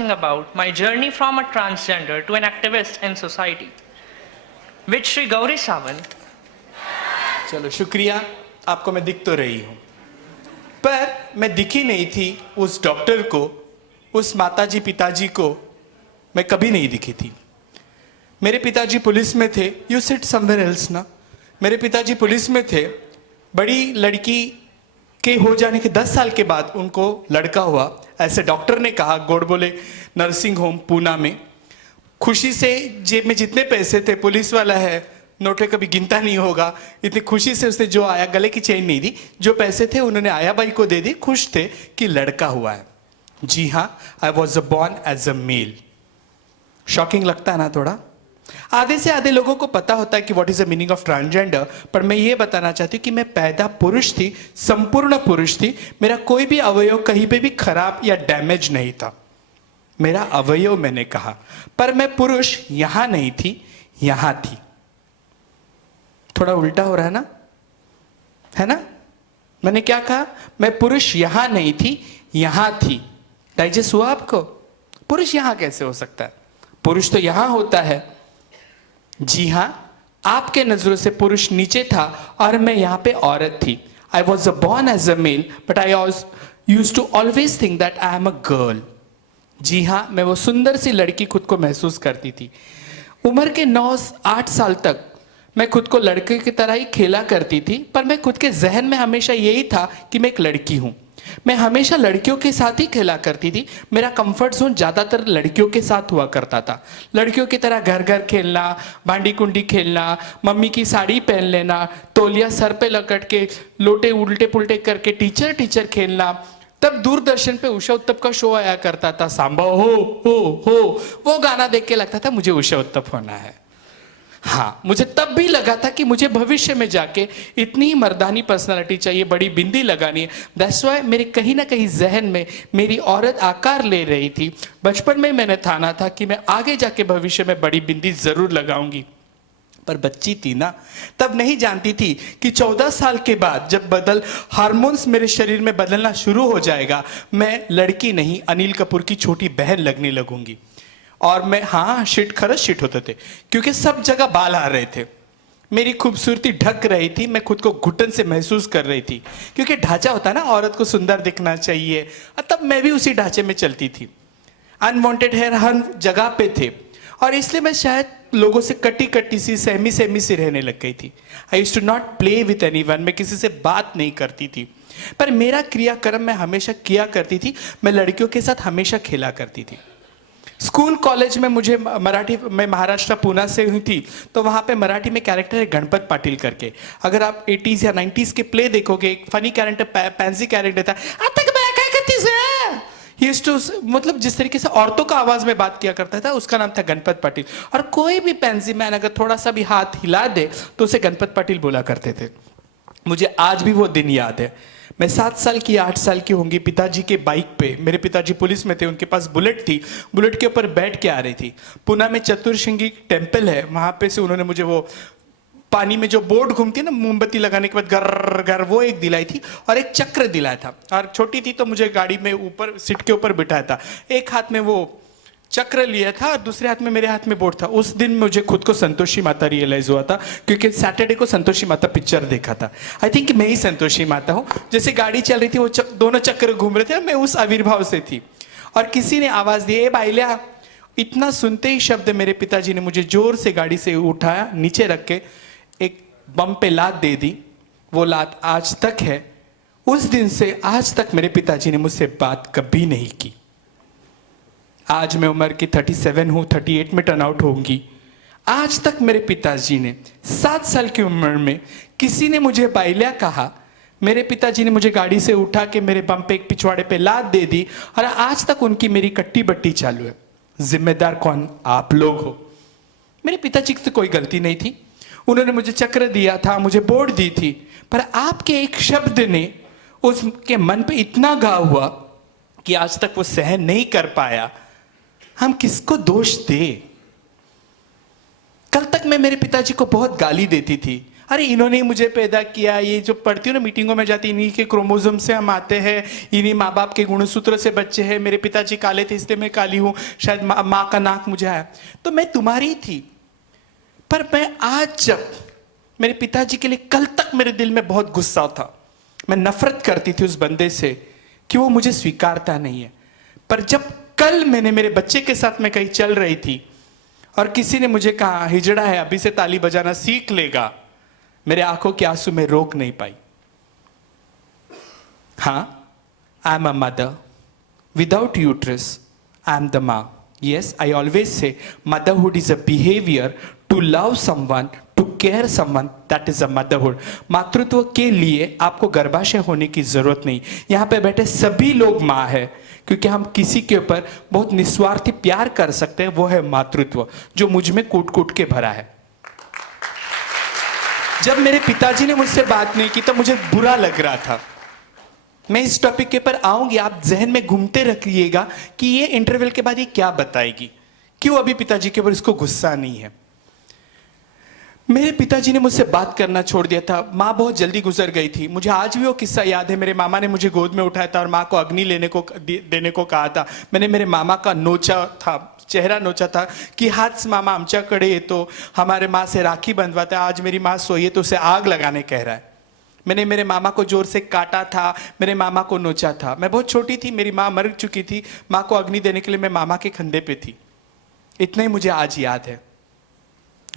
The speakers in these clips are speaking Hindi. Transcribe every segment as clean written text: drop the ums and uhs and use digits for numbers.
about my journey from a transgender to an activist in society, which Sri Gauri Sawant. चलो शुक्रिया, आपको मैं दिख तो रही हूँ, पर मैं दिखी नहीं थी उस डॉक्टर को, उस माताजी पिताजी को मैं कभी नहीं दिखी थी। मेरे पिताजी पुलिस में थे। यू सिट समवेयर एल्स ना। मेरे पिताजी पुलिस में थे। बड़ी लड़की के हो जाने के 10 साल के बाद उनको लड़का हुआ, ऐसे डॉक्टर ने कहा। गोडबोले नर्सिंग होम पूना में। खुशी से जेब में जितने पैसे थे, पुलिस वाला है, नोटें कभी गिनता नहीं होगा, इतनी खुशी से उसने जो आया, गले की चेन नहीं दी, जो पैसे थे उन्होंने आया बाई को दे दी। खुश थे कि लड़का हुआ है। जी हाँ, I was born as a male. Shocking लगता है ना थोड़ा। आधे से आधे लोगों को पता होता है कि what is the meaning of transgender, पर मैं ये बताना चाहती हूँ कि मैं पैदा पुरुष थी, संपूर्ण पुरुष थी। मेरा कोई भी अवयव कहीं पे भी खराब या डैमेज नहीं था। मेरा अवयव मैंने कहा, पर मैं पुरुष यहां नहीं थी, यहां थी। थोड़ा उल्टा हो रहा है ना? मैंने क्या कहा? मैं पुरुष यहां नहीं थी, यहां थी। डाइजेस्ट हुआ आपको? पुरुष यहां कैसे हो सकता है? पुरुष तो यहां होता है। जी हां, आपके नजरों से पुरुष नीचे था और मैं यहां पे औरत थी। I was born as a male, but I used to always think that I am a girl. जी हां, मैं वो सुंदर सी लड़की खुद को महसूस करती थी। उम्र के 9-8 साल तक मैं खुद को लड़के की तरह ही खेला करती थी, पर मैं खुद के जहन में हमेशा यही था कि मैं एक लड़की हूं। मैं हमेशा लड़कियों के साथ ही खेला करती थी। मेरा कंफर्ट जोन ज्यादातर लड़कियों के साथ हुआ करता था। लड़कियों की तरह घर घर खेलना, भांडी कुंडी खेलना, मम्मी की साड़ी पहन लेना, तौलिया सर पे लपेट के लोटे उल्टे पुल्टे करके टीचर खेलना। तब दूरदर्शन पे उषा उत्तप का शो आया करता था, सांबा हो। वो गाना देख के लगता था मुझे उषा उत्तप होना है। हाँ, मुझे तब भी लगा था कि मुझे भविष्य में जाके इतनी ही मर्दानी पर्सनालिटी चाहिए, बड़ी बिंदी लगानी है। दैट्स व्हाई मेरे कहीं ना कहीं जहन में मेरी औरत आकार ले रही थी। बचपन में मैंने ठाना था कि मैं आगे जाके भविष्य में बड़ी बिंदी जरूर लगाऊंगी, पर बच्ची थी ना, तब नहीं जानती थी कि 14 साल के बाद जब हार्मोन्स मेरे शरीर में बदलना शुरू हो जाएगा, मैं लड़की नहीं अनिल कपूर की छोटी बहन लगने लगूंगी। और मैं खरच शिट होते थे, क्योंकि सब जगह बाल आ रहे थे। मेरी खूबसूरती ढक रही थी। मैं खुद को घुटन से महसूस कर रही थी, क्योंकि ढांचा होता है ना, औरत को सुंदर दिखना चाहिए। और तब मैं भी उसी ढांचे में चलती थी। अनवांटेड हेयर हर जगह पे थे, और इसलिए मैं शायद लोगों से कटी सी, सहमी सी रहने लग गई थी। I used to not play with anyone. मैं किसी से बात नहीं करती थी, पर मेरा क्रियाक्रम मैं हमेशा किया करती थी। मैं लड़कियों के साथ हमेशा खेला करती थी। स्कूल कॉलेज में मुझे मराठी, मैं महाराष्ट्र पूना से हुई थी, तो वहाँ पे मराठी में कैरेक्टर है गणपत पाटिल करके। अगर आप 80s या 90s के प्ले देखोगे, एक फनी कैरेक्टर, पैंसी कैरेक्टर था। मतलब जिस तरीके से औरतों का आवाज में बात किया करता था, उसका नाम था गणपत पाटिल। और कोई भी पैंसी मैन अगर थोड़ा सा भी हाथ हिला दे तो उसे गणपत पाटिल बोला करते थे। मुझे आज भी वो दिन याद है। मैं 7 साल की 8 साल की होंगी, पिताजी के बाइक पे, मेरे पिताजी पुलिस में थे, उनके पास बुलेट थी, बुलेट के ऊपर बैठ के आ रही थी। पुणे में चतुर्श्रृंगी टेम्पल है, वहां पे से उन्होंने मुझे वो पानी में जो बोर्ड घूमती है ना, मोमबत्ती लगाने के बाद गर गर, वो एक दिलाई थी, और एक चक्र दिलाया था। और छोटी थी तो मुझे गाड़ी में ऊपर सीट के ऊपर बिठाया था। एक हाथ में वो चक्र लिया था और दूसरे हाथ में मेरे हाथ में बोर्ड था। उस दिन मुझे खुद को संतोषी माता रियलाइज हुआ था, क्योंकि सैटरडे को संतोषी माता पिक्चर देखा था। आई थिंक मैं ही संतोषी माता हूँ। जैसे गाड़ी चल रही थी, वो दोनों चक्र घूम रहे थे, मैं उस आविर्भाव से थी। और किसी ने आवाज दी, ए बाइल्या। इतना सुनते ही शब्द मेरे पिताजी ने मुझे जोर से गाड़ी से उठाया, नीचे रख के एक बम पे लात दे दी। वो लात आज तक है। उस दिन से आज तक मेरे पिताजी ने मुझसे बात कभी नहीं की। आज मैं उम्र की 37 हूं, 38 में टर्न आउट होंगी। आज तक मेरे पिताजी ने 7 साल की उम्र में किसी ने मुझे बाइल्या कहा, मेरे पिताजी ने मुझे गाड़ी से उठा के मेरे बम पे, एक पिछवाड़े पे लात दे दी, और आज तक उनकी मेरी कट्टी बट्टी चालू है। जिम्मेदार कौन? आप लोग हो। मेरे पिताजी की तो कोई गलती नहीं थी। उन्होंने मुझे चक्र दिया था, मुझे बोर्ड दी थी, पर आपके एक शब्द ने उसके मन पे इतना घाव हुआ कि आज तक वो सहन नहीं कर पाया। हम किसको दोष दे? कल तक मैं मेरे पिताजी को बहुत गाली देती थी, अरे इन्होंने ही मुझे पैदा किया, ये जो पढ़ती हूँ ना मीटिंगों में जाती, इन्हीं के क्रोमोसोम से हम आते हैं, इन्हीं माँ बाप के गुणसूत्र से बच्चे हैं, मेरे पिताजी काले थे इसलिए मैं काली हूँ, शायद माँ का नाक मुझे आया, तो मैं तुम्हारी थी। पर मैं आज जब मेरे पिताजी के लिए, कल तक मेरे दिल में बहुत गुस्सा था, मैं नफरत करती थी उस बंदे से कि वो मुझे स्वीकारता नहीं है। पर जब कल मैंने मेरे बच्चे के साथ मैं कहीं चल रही थी और किसी ने मुझे कहा हिजड़ा है अभी से ताली बजाना सीख लेगा, मेरे आंखों के आंसू में रोक नहीं पाई। हाँ, आई am a mother without uterus, I am the माँ। Yes, I always say motherhood is a behavior to love someone, to care someone, that is a motherhood. मातृत्व के लिए आपको गर्भाशय होने की जरूरत नहीं। यहाँ पे बैठे सभी लोग माँ है, क्योंकि हम किसी के ऊपर बहुत निस्वार्थी प्यार कर सकते हैं, वो है मातृत्व, जो मुझ में कूट कूट के भरा है। जब मेरे पिताजी ने मुझसे बात नहीं की तो मुझे बुरा लग रहा था। मैं इस टॉपिक के पर आऊंगी, आप जहन में घूमते रखिएगा कि ये इंटरवल के बाद ये क्या बताएगी, क्यों अभी पिताजी के ऊपर इसको गुस्सा नहीं है। मेरे पिताजी ने मुझसे बात करना छोड़ दिया था, माँ बहुत जल्दी गुजर गई थी। मुझे आज भी वो किस्सा याद है, मेरे मामा ने मुझे गोद में उठाया था और माँ को अग्नि देने को कहा था। मैंने मेरे मामा का नोचा था, चेहरा नोचा था कि हाथ मामा आमच्याकडे येतो, हमारे माँ से राखी बंधवाता है, आज मेरी माँ सोई है तो उसे आग लगाने कह रहा है। मैंने मेरे मामा को जोर से काटा था, मेरे मामा को नोचा था। मैं बहुत छोटी थी, मेरी माँ मर चुकी थी, माँ को अग्नि देने के लिए मैं मामा के कंधे पे थी। इतना ही मुझे आज याद है।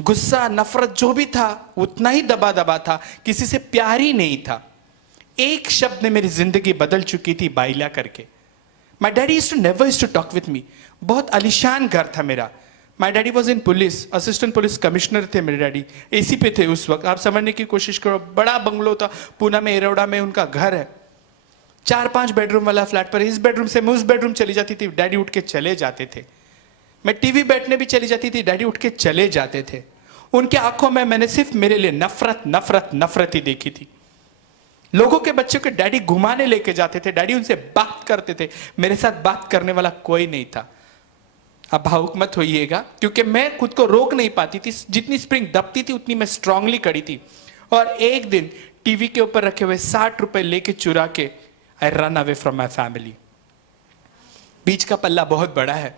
गुस्सा नफरत जो भी था उतना ही दबा दबा था, किसी से प्यार ही नहीं था। एक शब्द ने मेरी जिंदगी बदल चुकी थी, बाइला करके। My daddy used to never used to talk with me. बहुत आलीशान घर था मेरा। My daddy was in police, assistant police commissioner थे मेरे डैडी, एसी पे थे उस वक्त। आप समझने की कोशिश करो, बड़ा बंगलो था, पूना में एरोडा में उनका घर है, 4-5 बेडरूम वाला फ्लैट। पर इस बेडरूम से मैं उस बेडरूम चली जाती थी, डैडी उठ के चले जाते थे। मैं टीवी बैठने भी चली जाती थी, डैडी उठ के चले जाते थे। उनके आंखों में मैंने सिर्फ मेरे लिए नफरत नफरत नफरत ही देखी थी। लोगों के बच्चों के डैडी घुमाने लेके जाते थे, डैडी उनसे बात करते थे, मेरे साथ बात करने वाला कोई नहीं था। अब भावुक मत होइएगा, क्योंकि मैं खुद को रोक नहीं पाती थी। जितनी स्प्रिंग दबती थी उतनी मैं स्ट्रांगली खड़ी थी। और एक दिन टीवी के ऊपर रखे हुए 60 रुपए लेके चुरा के I run away from my family. बीच का पल्ला बहुत बड़ा है,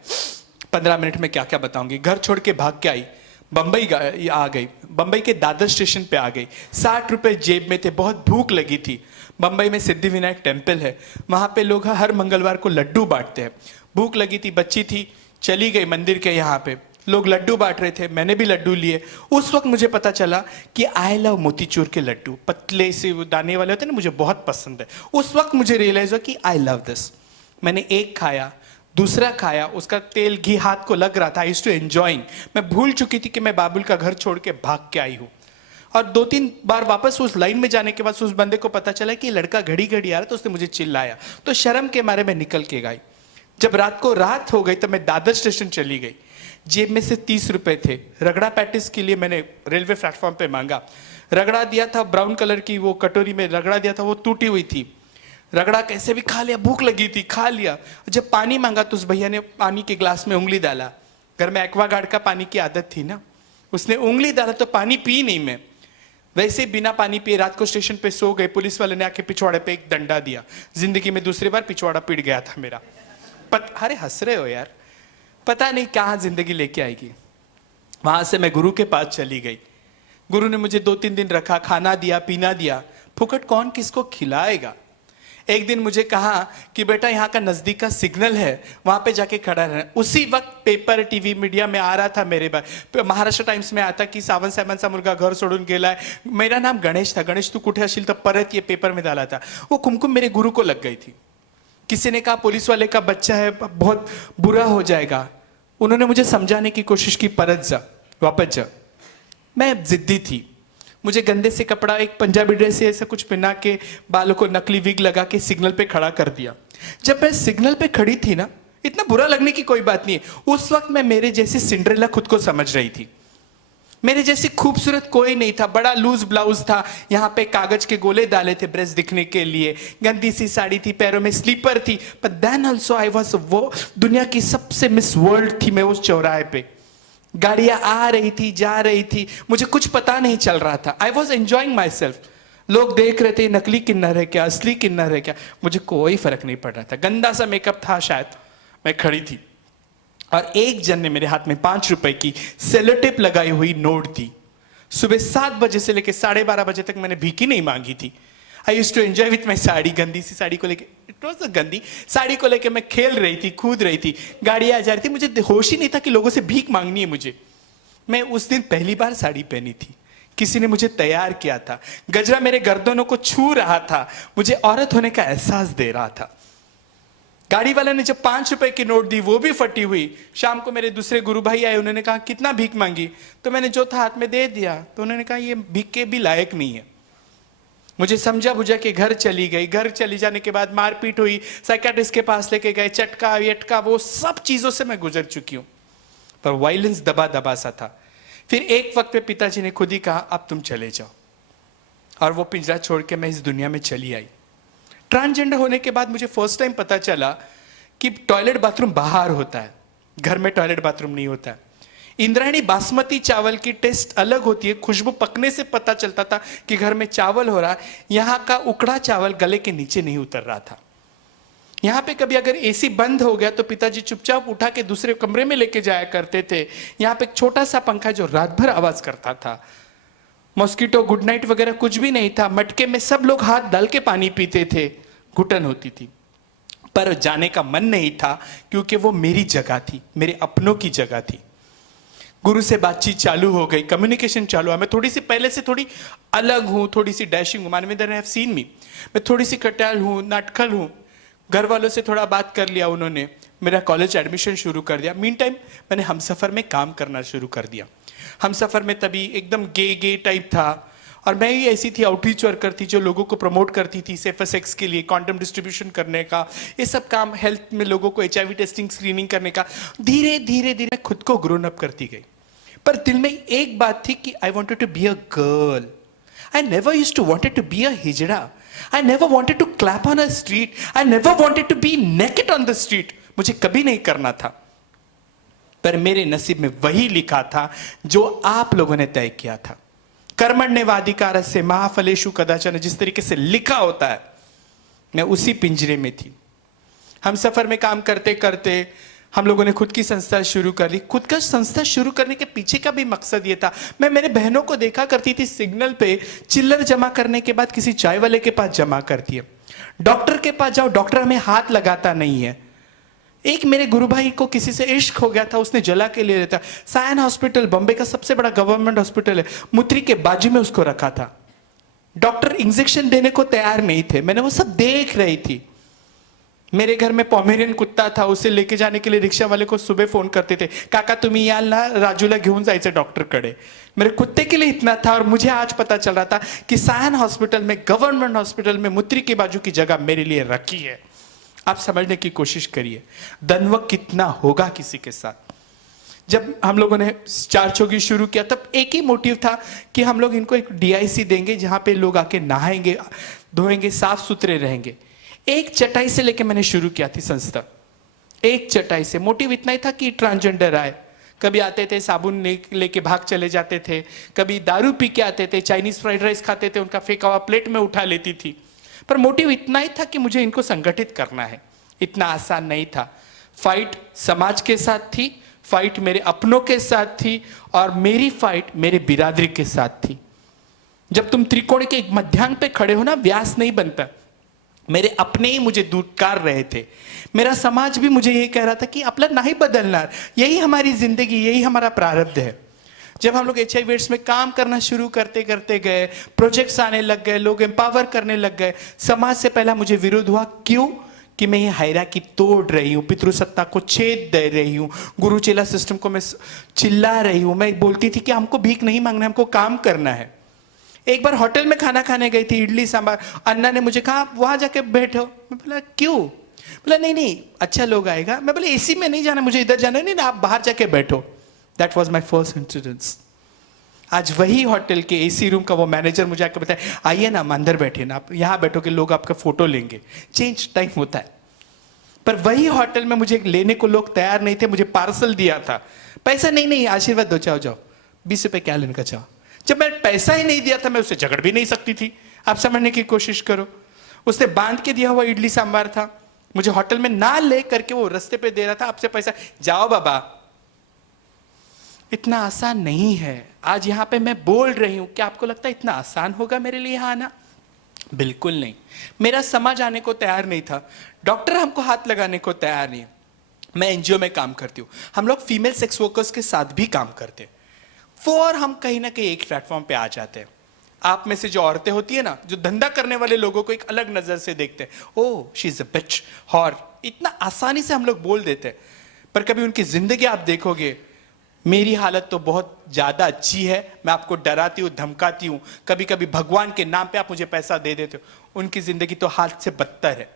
15 मिनट में क्या क्या बताऊंगी। घर छोड़ के भाग के आई, बंबई आ गई, बंबई के दादर स्टेशन पे आ गई। 60 रुपए जेब में थे, बहुत भूख लगी थी। बंबई में सिद्धिविनायक टेम्पल है, वहां पे लोग हर मंगलवार को लड्डू बांटते हैं। भूख लगी थी, बच्ची थी, चली गई मंदिर के यहाँ पे, लोग लड्डू बांट रहे थे, मैंने भी लड्डू लिए। उस वक्त मुझे पता चला कि आई लव मोतीचूर के लड्डू, पतले से दाने वाले होते हैं ना, मुझे बहुत पसंद है। उस वक्त मुझे रियलाइज हुआ कि आई लव दिस। मैंने एक खाया, दूसरा खाया, उसका तेल घी हाथ को लग रहा था, आई यूज्ड टू एंजॉयिंग। मैं भूल चुकी थी कि मैं बाबुल का घर छोड़ के भाग के आई हूँ। और 2-3 बार वापस उस लाइन में जाने के बाद उस बंदे को पता चला कि लड़का घड़ी घड़ी आ रहा, तो उसने मुझे चिल्लाया, तो शर्म के मारे मैं निकल के गई। जब रात को रात हो गई तो मैं दादर स्टेशन चली गई। जेब में से 30 रुपए थे, रगड़ा पैटिस के लिए मैंने रेलवे प्लेटफॉर्म पे मांगा। रगड़ा दिया था, ब्राउन कलर की वो कटोरी में रगड़ा दिया था, वो टूटी हुई थी। रगड़ा कैसे भी खा लिया, भूख लगी थी, खा लिया। जब पानी मांगा तो उस भैया ने पानी के ग्लास में उंगली डाला। घर में एक्वागार्ड का पानी की आदत थी ना, उसने उंगली डाला तो पानी पी नहीं मैं, वैसे बिना पानी पिए रात को स्टेशन पे सो गए। पुलिस वाले ने आके पिछवाड़े पे एक डंडा दिया। जिंदगी में दूसरी बार पिछवाड़ा पिट गया था मेरा। अरे हंस रहे हो यार, पता नहीं कहाँ जिंदगी लेके आएगी। वहां से मैं गुरु के पास चली गई। गुरु ने मुझे 2-3 दिन रखा, खाना दिया, पीना दिया। फुकट कौन किसको खिलाएगा। एक दिन मुझे कहा कि बेटा यहाँ का नजदीक का सिग्नल है, वहां पे जाके खड़ा रहना। उसी वक्त पेपर टीवी मीडिया में आ रहा था, मेरे महाराष्ट्र टाइम्स में आता कि सावंत साहेबांचा मुलगा घर सोडून गेलाय। मेरा नाम गणेश था। गणेश तू कुठे असेल तर परत ये पेपर में डाला था। वो कुमकुम मेरे गुरु को लग गई थी। किसी ने कहा पुलिस वाले का बच्चा है, बहुत बुरा हो जाएगा। उन्होंने मुझे समझाने की कोशिश की, परत जा, वापस जा। मैं जिद्दी थी। मुझे गंदे से कपड़ा, एक पंजाबी ड्रेस से ऐसा कुछ पहना के, बालों को नकली विग लगा के सिग्नल पे खड़ा कर दिया। जब मैं सिग्नल पे खड़ी थी ना, इतना बुरा लगने की कोई बात नहीं है। उस वक्त मैं मेरे जैसी सिंड्रेला खुद को समझ रही थी। मेरे जैसी खूबसूरत कोई नहीं था। बड़ा लूज ब्लाउज था, यहाँ पे कागज के गोले डाले थे ब्रेस्ट दिखने के लिए। गंदी सी साड़ी थी, पैरों में स्लीपर थी। But then also I was वो दुनिया की सबसे मिस वर्ल्ड थी मैं उस चौराहे पे। गाड़ियां आ रही थी, जा रही थी, मुझे कुछ पता नहीं चल रहा था। I was enjoying my self. लोग देख रहे थे नकली किन्नर है क्या, असली किन्नर है क्या, मुझे कोई फर्क नहीं पड़ रहा था। गंदा सा मेकअप था शायद। मैं खड़ी थी और एक जन ने मेरे हाथ में 5 रुपए की सेलोटेप लगाई हुई नोट दी। सुबह 7 बजे से लेकर 12:30 बजे तक मैंने भीख ही नहीं मांगी थी। I use to enjoy with my sari. गंदी सी साड़ी को लेके, इट वॉज गंदी साड़ी को लेके मैं खेल रही थी, कूद रही थी, गाड़ियां आ जा रही थी। मुझे होश ही नहीं था कि लोगों से भीख मांगनी है मुझे। मैं उस दिन पहली बार साड़ी पहनी थी, किसी ने मुझे तैयार किया था, गजरा मेरे गर्दनों को छू रहा था, मुझे औरत होने का एहसास दे रहा था। गाड़ी वाले ने जब 5 रुपए की नोट दी, वो भी फटी हुई। शाम को मेरे दूसरे गुरु भाई आए, उन्होंने कहा कितना भीख मांगी, तो मैंने जो था हाथ में दे दिया। तो उन्होंने कहा ये भीख के भी लायक नहीं है। मुझे समझा बुझा के घर चली गई। घर चली जाने के बाद मारपीट हुई, साइकियाट्रिस्ट के पास लेके गए, चटका यटका वो सब चीजों से मैं गुजर चुकी हूं, पर वायलेंस दबा दबा सा था। फिर एक वक्त पे पिताजी ने खुद ही कहा अब तुम चले जाओ, और वो पिंजरा छोड़ के मैं इस दुनिया में चली आई। ट्रांसजेंडर होने के बाद मुझे फर्स्ट टाइम पता चला कि टॉयलेट बाथरूम बाहर होता है, घर में टॉयलेट बाथरूम नहीं होता है। इंद्रायणी बासमती चावल की टेस्ट अलग होती है, खुशबू पकने से पता चलता था कि घर में चावल हो रहा है। यहाँ का उकड़ा चावल गले के नीचे नहीं उतर रहा था। यहाँ पे कभी अगर एसी बंद हो गया तो पिताजी चुपचाप उठा के दूसरे कमरे में लेके जाया करते थे। यहाँ पे एक छोटा सा पंखा जो रात भर आवाज करता था। मॉस्किटो गुड नाइट वगैरह कुछ भी नहीं था। मटके में सब लोग हाथ डाल के पानी पीते थे, घुटन होती थी, पर जाने का मन नहीं था क्योंकि वो मेरी जगह थी, मेरे अपनों की जगह थी। गुरु से बातचीत चालू हो गई, कम्युनिकेशन चालू हुआ। मैं थोड़ी सी पहले से थोड़ी अलग हूँ, थोड़ी सी डैशिंग हूँ। मानवेंद्र हैव सीन मी, मैं थोड़ी सी कटाल हूँ, नाटखल हूँ। घर वालों से थोड़ा बात कर लिया उन्होंने, मेरा कॉलेज एडमिशन शुरू कर दिया। मीन टाइम मैंने हमसफर में काम करना शुरू कर दिया। हमसफर में तभी एकदम गे टाइप था, और मैं ही ऐसी थी आउटरीच वर्कर थी जो लोगों को प्रमोट करती थी सेफर सेक्स के लिए, कॉन्डम डिस्ट्रीब्यूशन करने का, ये सब काम, हेल्थ में लोगों को HIV टेस्टिंग, स्क्रीनिंग करने का। धीरे धीरे धीरे खुद को ग्रोन अप करती गई, पर दिल में एक बात थी कि I wanted to be a girl. I never used to wanted to be a hijra. I never wanted to clap on a street. I never wanted to be naked on the street. मुझे कभी नहीं करना था, पर मेरे नसीब में वही लिखा था जो आप लोगों ने तय किया था। कर्मण्येवाधिकारस्य मा फलेषु कदाचन, जिस तरीके से लिखा होता है, मैं उसी पिंजरे में थी। हम सफर में काम करते करते हम लोगों ने खुद की संस्था शुरू कर ली। खुद का संस्था शुरू करने के पीछे का भी मकसद ये था, मैं मेरे बहनों को देखा करती थी सिग्नल पे चिल्लर जमा करने के बाद किसी चाय वाले के पास जमा करती है। डॉक्टर के पास जाओ, डॉक्टर हमें हाथ लगाता नहीं है। एक मेरे गुरु भाई को किसी से इश्क हो गया था, उसने जला के ले लेता। सायन हॉस्पिटल बॉम्बे का सबसे बड़ा गवर्नमेंट हॉस्पिटल है, मुत्री के बाजू में उसको रखा था। डॉक्टर इंजेक्शन देने को तैयार नहीं थे, मैंने वो सब देख रही थी। मेरे घर में पॉमेरियन कुत्ता था, उसे लेके जाने के लिए रिक्शा वाले को सुबह फोन करते थे, काका तुम्ही याल ना राजूला घेऊन जायचं डॉक्टरकडे। मेरे कुत्ते के लिए इतना था, और मुझे आज पता चल रहा था कि सायन हॉस्पिटल में, गवर्नमेंट हॉस्पिटल में मुत्री के बाजू की जगह मेरे लिए रखी है। आप समझने की कोशिश करिए दंडवत कितना होगा किसी के साथ। जब हम लोगों ने चार चौकी शुरू किया तब एक ही मोटिव था कि हम लोग इनको एक DIC देंगे जहां पे लोग आके नहाएंगे, धोएंगे, साफ सुथरे रहेंगे। एक चटाई से लेके मैंने शुरू किया थी संस्था, एक चटाई से। मोटिव इतना ही था कि ट्रांसजेंडर आए, कभी आते थे साबुन लेके भाग चले जाते थे, कभी दारू पी के आते थे, चाइनीज फ्राइड राइस खाते थे, उनका फेंका हुआ प्लेट में उठा लेती थी। पर मोटिव इतना ही था कि मुझे इनको संगठित करना है। इतना आसान नहीं था। फाइट समाज के साथ थी, फाइट मेरे अपनों के साथ थी, और मेरी फाइट मेरे बिरादरी के साथ थी। जब तुम त्रिकोण के एक मध्यांक पे खड़े हो ना, व्यास नहीं बनता। मेरे अपने ही मुझे दुत्कार रहे थे, मेरा समाज भी मुझे यही कह रहा था कि आपलं नहीं बदलणार, यही हमारी जिंदगी, यही हमारा प्रारब्ध है। जब हम लोग HIV एड्स में काम करना शुरू करते करते गए, प्रोजेक्ट्स आने लग गए, लोग एम्पावर करने लग गए, समाज से पहला मुझे विरोध हुआ। क्यों? कि मैं ये हायरार्की तोड़ रही हूँ, पितृसत्ता को छेद दे रही हूँ, गुरु चेला सिस्टम को मैं चिल्ला रही हूँ। मैं बोलती थी कि हमको भीख नहीं मांगना, हमको काम करना है। एक बार होटल में खाना खाने गई थी, इडली सांभर, अन्ना ने मुझे कहा वहां जाके बैठो। मैं बोला क्यों? बोला नहीं नहीं अच्छा लोग आएगा। मैं बोला AC में नहीं जाना, मुझे इधर जाना नहीं, आप बाहर जाके बैठो। That was my first incidence. आज वही होटल के AC रूम का वो मैनेजर मुझे आकर बताया, आइए ना, हम अंदर बैठे ना, आप यहाँ बैठो कि लोग आपका फोटो लेंगे। चेंज टाइम होता है। पर वही होटल में मुझे लेने को लोग तैयार नहीं थे, मुझे पार्सल दिया था। पैसा नहीं, नहीं आशीर्वाद दो, जाओ जाओ, 20 रुपए क्या लेने का, जाओ। जब मैं पैसा ही नहीं दिया था, मैं उससे झगड़ भी नहीं सकती थी। आप समझने की कोशिश करो। उसने बांध के दिया हुआ इडली सांबार था, मुझे होटल में ना ले करके वो रास्ते पे दे रहा था, आपसे पैसा, जाओ बाबा। इतना आसान नहीं है। आज यहां पे मैं बोल रही हूं, क्या आपको लगता है इतना आसान होगा मेरे लिए यहां आना? बिल्कुल नहीं। मेरा समाज आने को तैयार नहीं था, डॉक्टर हमको हाथ लगाने को तैयार नहीं। मैं एनजीओ में काम करती हूँ, हम लोग फीमेल सेक्स वर्कर्स के साथ भी काम करते हैं, वो और हम कहीं ना कहीं एक प्लेटफॉर्म पे आ जाते हैं। आप में से जो औरतें होती है ना, जो धंधा करने वाले लोगों को एक अलग नजर से देखते हैं, oh she is a bitch, whore, इतना आसानी से हम लोग बोल देते हैं। पर कभी उनकी जिंदगी आप देखोगे, मेरी हालत तो बहुत ज्यादा अच्छी है, मैं आपको डराती हूँ, धमकाती हूँ, कभी कभी भगवान के नाम पे आप मुझे पैसा दे देते हो। उनकी जिंदगी तो हाल से बदतर है।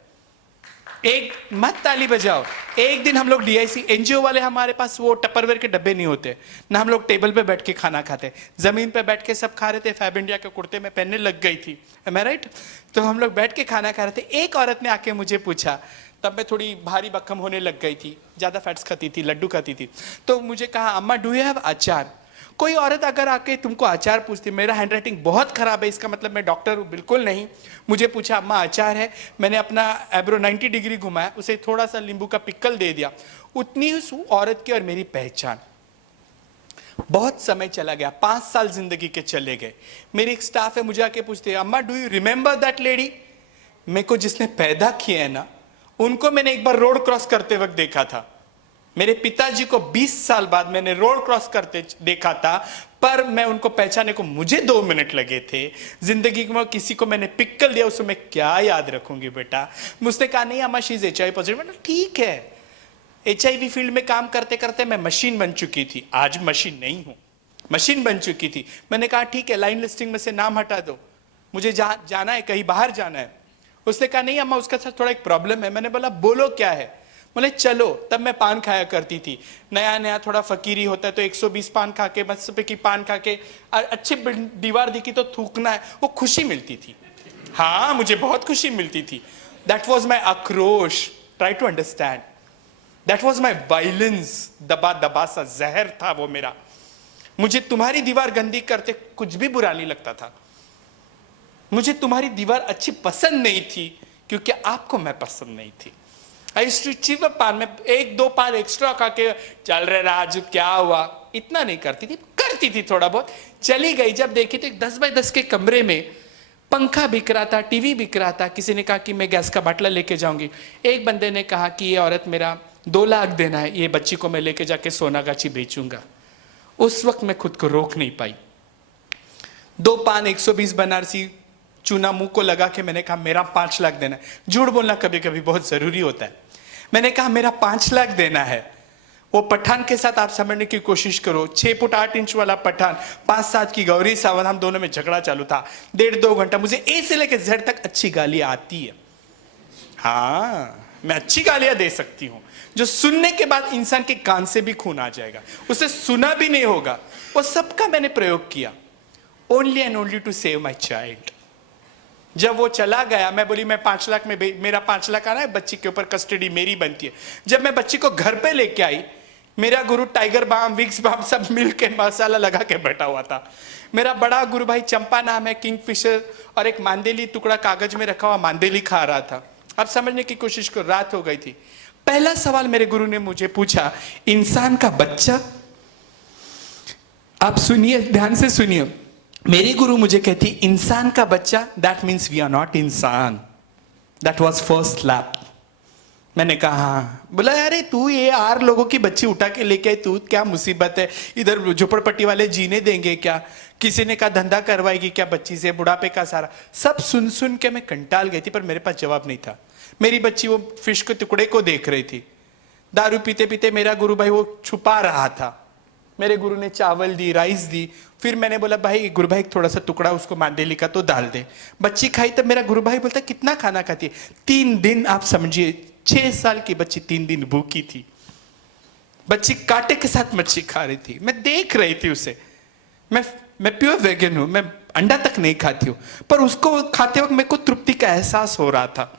एक मत ताली बजाओ। एक दिन हम लोग डीआईसी एनजीओ वाले, हमारे पास वो टपरवेयर के डब्बे नहीं होते ना, हम लोग टेबल पे बैठ के खाना खाते, जमीन पे बैठ के सब खा रहे थे। फैब इंडिया के कुर्ते में पहनने लग गई थी, एम आई राइट? तो हम लोग बैठ के खाना खा रहे थे। एक औरत ने आके मुझे पूछा, तब मैं थोड़ी भारी भक्कम होने लग गई थी, ज्यादा फैट्स खाती थी, लड्डू खाती थी। तो मुझे कहा, अम्मा डू यू हैव अचार? कोई औरत अगर आके तुमको अचार पूछती, मेरा हैंडराइटिंग बहुत खराब है, इसका मतलब मैं डॉक्टर हूँ? बिल्कुल नहीं। मुझे पूछा, अम्मा अचार है? मैंने अपना एब्रो 90 डिग्री घुमाया, उसे थोड़ा सा नींबू का पिक्कल दे दिया। उतनी उस औरत की और मेरी पहचान। बहुत समय चला गया, 5 साल जिंदगी के चले गए। मेरी एक स्टाफ है, मुझे आके पूछते हैं, अम्मा do you remember that lady? मेरे को जिसने पैदा किया है ना, उनको मैंने एक बार रोड क्रॉस करते वक्त देखा था। मेरे पिताजी को 20 साल बाद मैंने रोड क्रॉस करते देखा था, पर मैं उनको पहचाने को मुझे 2 मिनट लगे थे। जिंदगी में किसी को मैंने पिक्कल दिया, उसको मैं क्या याद रखूंगी बेटा? मुझसे कहा, नहीं अम्मा शी इज HIV पॉजिटिव। मतलब ठीक है, HIV फील्ड में काम करते करते मैं मशीन बन चुकी थी। आज मशीन नहीं हूं, मशीन बन चुकी थी। मैंने कहा ठीक है, लाइन लिस्टिंग में से नाम हटा दो, मुझे जाना है, कहीं बाहर जाना है। उसने कहा, नहीं अम्मा उसके साथ थोड़ा एक प्रॉब्लम है। मैंने बोला, बोलो क्या है? बोले चलो। तब मैं पान खाया करती थी, नया नया थोड़ा फकीरी होता है, तो 120 पान खा के, 10 रुपए की पान खा के, अच्छी दीवार दिखी तो थूकना है, वो खुशी मिलती थी। हाँ, मुझे बहुत खुशी मिलती थी। दैट वॉज माई आक्रोश, try to understand. That was my violence, दबा दबा सा जहर था वो मेरा। मुझे तुम्हारी दीवार गंदी करते कुछ भी बुरा नहीं लगता था। मुझे तुम्हारी दीवार अच्छी पसंद नहीं थी, क्योंकि आपको मैं पसंद नहीं थी। पान में 1-2 पान एक्स्ट्रा खा के, चल रहे राजू क्या हुआ, इतना नहीं करती थी थोड़ा बहुत। चली गई, जब देखी तो एक 10 बाय 10 के कमरे में पंखा बिक रहा था, टीवी बिक रहा था। किसी ने कहा कि मैं गैस का बाटला लेके जाऊंगी। एक बंदे ने कहा कि ये औरत मेरा 2 लाख देना है, ये बच्ची को मैं लेके जाके सोनागाची बेचूंगा। उस वक्त मैं खुद को रोक नहीं पाई। 2 पान 120 बनारसी चूना मुंह को लगा के मैंने कहा, मेरा 5 लाख देना है। झूठ बोलना कभी कभी बहुत जरूरी होता है। मैंने कहा, मेरा 5 लाख देना है। वो पठान के साथ आप समझने की कोशिश करो, 6 फुट 8 इंच वाला पठान, 5 साल की गौरी सावंत, हम दोनों में झगड़ा चालू था 1.5-2 घंटा। मुझे ए से लेकर जेड तक अच्छी गालियां आती है। हाँ, मैं अच्छी गालियां दे सकती हूं, जो सुनने के बाद इंसान के कान से भी खून आ जाएगा, उसे सुना भी नहीं होगा। वो सबका मैंने प्रयोग किया, only and only to save my child. जब वो चला गया, मैं बोली मैं 5 लाख में मेरा 5 लाख आना है, बच्ची के ऊपर कस्टडी मेरी बनती है। जब मैं बच्ची को घर पे लेके आई, मेरा गुरु टाइगर बाम, विक्स बाम सब मिल के मसाला लगा के बैठा हुआ था। मेरा बड़ा गुरु भाई चंपा नाम है, किंगफिशर और एक मांदेली टुकड़ा कागज में रखा हुआ मांदेली खा रहा था। अब समझने की कोशिश करो, रात हो गई थी। पहला सवाल मेरे गुरु ने मुझे पूछा, इंसान का बच्चा? आप सुनिए, ध्यान से सुनिए। मेरी गुरु मुझे कहती, इंसान का बच्चा, that means we are not इंसान। That was first slap. मैंने कहा हाँ। बोला, अरे तू ये 8 लोगों की बच्ची उठा के लेके आई, तू क्या मुसीबत है? इधर झोपड़पट्टी वाले जीने देंगे क्या? किसी ने कहा धंधा करवाएगी क्या बच्ची से? बुढ़ापे का सारा सब सुन सुन के मैं कंटाल गई थी, पर मेरे पास जवाब नहीं था। मेरी बच्ची वो फिश के टुकड़े को देख रही थी। दारू पीते पीते मेरा गुरु भाई वो छुपा रहा था। मेरे गुरु ने चावल दी, राइस दी। फिर मैंने बोला, भाई गुरु भाई थोड़ा सा टुकड़ा उसको मांदेली का तो डाल दे। बच्ची खाई, तब मेरा गुरु भाई बोलता, कितना खाना खाती है? 3 दिन। आप समझिए, 6 साल की बच्ची 3 दिन भूखी थी। बच्ची कांटे के साथ मच्छी खा रही थी, मैं देख रही थी उसे। मैं प्योर वेगन हूं, मैं अंडा तक नहीं खाती हूं, पर उसको खाते वक्त मेरे को तृप्ति का एहसास हो रहा था।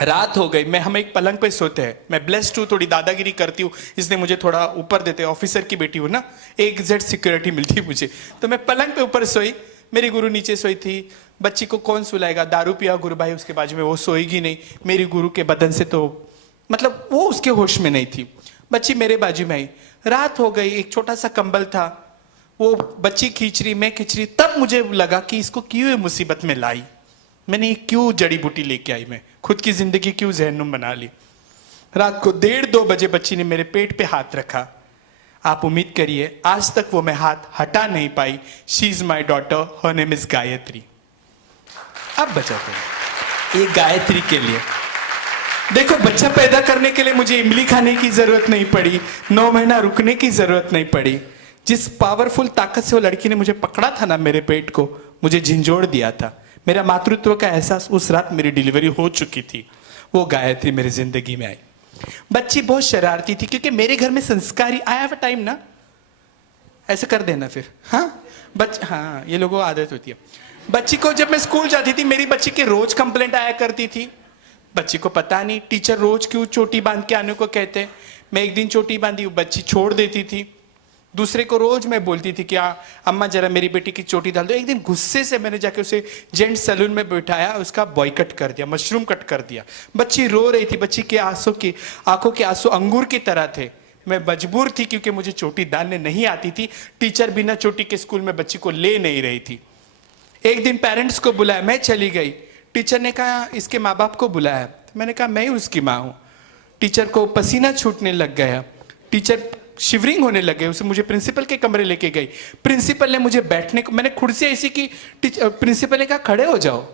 रात हो गई, हम एक पलंग पे सोते हैं, मैं ब्लेस्ड हूँ, थोड़ी दादागिरी करती हूँ, इसने मुझे थोड़ा ऊपर देते, ऑफिसर की बेटी हूँ ना, एक जेड सिक्योरिटी मिलती है मुझे, तो मैं पलंग पे ऊपर सोई, मेरी गुरु नीचे सोई थी। बच्ची को कौन सुलाएगा, दारू पिया गुरु भाई उसके बाजू में, वो सोएगी नहीं, मेरी गुरु के बदन से तो मतलब वो उसके होश में नहीं थी। बच्ची मेरे बाजू में आई, रात हो गई, एक छोटा सा कंबल था, वो बच्ची खींच रही, मैं खींच रही, तब मुझे लगा कि इसको क्यों ये मुसीबत में लाई मैंने, ये क्यों जड़ी बूटी लेके आई, मैं खुद की जिंदगी क्यों जहन्नुम बना ली। रात को 1:30-2 बजे बच्ची ने मेरे पेट पे हाथ रखा। आप उम्मीद करिए आज तक वो मैं हाथ हटा नहीं पाई। She is my daughter, her name is Gayatri. अब बचाते हैं ये गायत्री के लिए। देखो, बच्चा पैदा करने के लिए मुझे इमली खाने की जरूरत नहीं पड़ी, 9 महीना रुकने की जरूरत नहीं पड़ी। जिस पावरफुल ताकत से वो लड़की ने मुझे पकड़ा था ना, मेरे पेट को मुझे झिंझोड़ दिया था, मेरा मातृत्व का एहसास उस रात मेरी डिलीवरी हो चुकी थी। वो गायत्री मेरी जिंदगी में आई। बच्ची बहुत शरारती थी क्योंकि मेरे घर में संस्कारी, आई हैव अ टाइम ना, ऐसे कर देना फिर, हाँ हाँ, ये लोगों को आदत होती है। बच्ची को जब मैं स्कूल जाती थी, मेरी बच्ची की रोज कंप्लेंट आया करती थी। बच्ची को पता नहीं टीचर रोज क्यों चोटी बांध के आने को कहते। मैं एक दिन चोटी बांधी, बच्ची छोड़ देती थी। दूसरे को रोज मैं बोलती थी कि अम्मा जरा मेरी बेटी की चोटी डाल दो। एक दिन गुस्से से मैंने जाके उसे जेंट सैलून में बैठाया, उसका बॉय कट कर दिया, मशरूम कट कर दिया। बच्ची रो रही थी, बच्ची के आंखों के आंसू अंगूर की तरह थे। मैं मजबूर थी क्योंकि मुझे चोटी डालने नहीं आती थी। टीचर बिना चोटी के स्कूल में बच्ची को ले नहीं रही थी। एक दिन पेरेंट्स को बुलाया, मैं चली गई। टीचर ने कहा इसके माँ बाप को बुलाया, तो मैंने कहा मैं ही उसकी माँ हूँ। टीचर को पसीना छूटने लग गया, टीचर शिवरिंग होने लगे, उसे मुझे प्रिंसिपल के कमरे लेके गई। प्रिंसिपल ने मुझे बैठने को, मैंने खुद से ऐसी की, प्रिंसिपल ने कहा खड़े हो जाओ।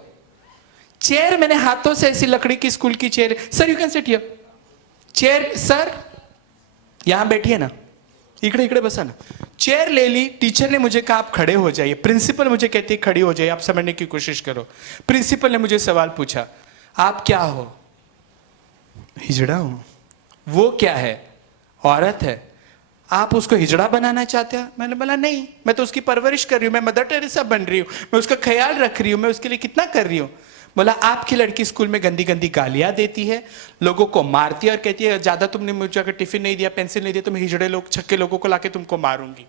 चेयर मैंने हाथों से ऐसी लकड़ी की स्कूल की chair, sir you can sit here, chair sir यहां बैठिए ना, इकड़े इकड़े बसा ना। चेयर ले ली, टीचर ने मुझे कहा आप खड़े हो जाइए। प्रिंसिपल मुझे कहती है खड़ी हो जाइए, आप समझने की कोशिश करो। प्रिंसिपल ने मुझे सवाल पूछा, आप क्या हो? हिजड़ा हूं। वो क्या है? औरत है। आप उसको हिजड़ा बनाना चाहते हो? मैंने बोला नहीं, मैं तो उसकी परवरिश कर रही हूँ, मैं मदर टेरेसा बन रही हूँ, मैं उसका ख्याल रख रही हूँ, मैं उसके लिए कितना कर रही हूँ। बोला आपकी लड़की स्कूल में गंदी गंदी गालियां देती है, लोगों को मारती है और कहती है ज्यादा तुमने मुझे अगर टिफिन नहीं दिया, पेंसिल नहीं दिया तो मैं हिजड़े लोग छक्के लोगों को लाके तुमको मारूंगी।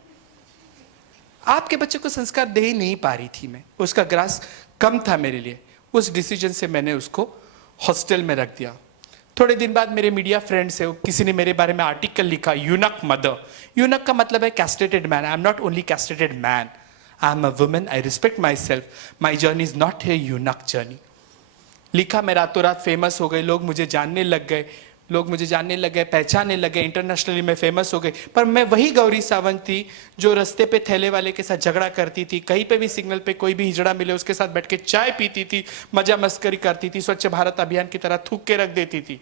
आपके बच्चे को संस्कार दे ही नहीं पा रही थी मैं, उसका ग्रास कम था मेरे लिए। उस डिसीजन से मैंने उसको हॉस्टल में रख दिया। थोड़े दिन बाद मेरे मीडिया फ्रेंड्स है, किसी ने मेरे बारे में आर्टिकल लिखा, यूनक मदर। यूनक का मतलब है castrated man. I am not only castrated man, I am a woman, I respect myself, my journey is not a eunuch journey. लिखा, मैं रातों रात फेमस हो गई, लोग मुझे जानने लग गए, पहचानने लगे, इंटरनेशनली मैं फेमस हो गई। पर मैं वही गौरी सावंत थी जो रास्ते पे थैले वाले के साथ झगड़ा करती थी, कहीं पे भी सिग्नल पे कोई भी हिजड़ा मिले उसके साथ बैठ के चाय पीती थी, मजा मस्करी करती थी, स्वच्छ भारत अभियान की तरह थूक के रख देती थी।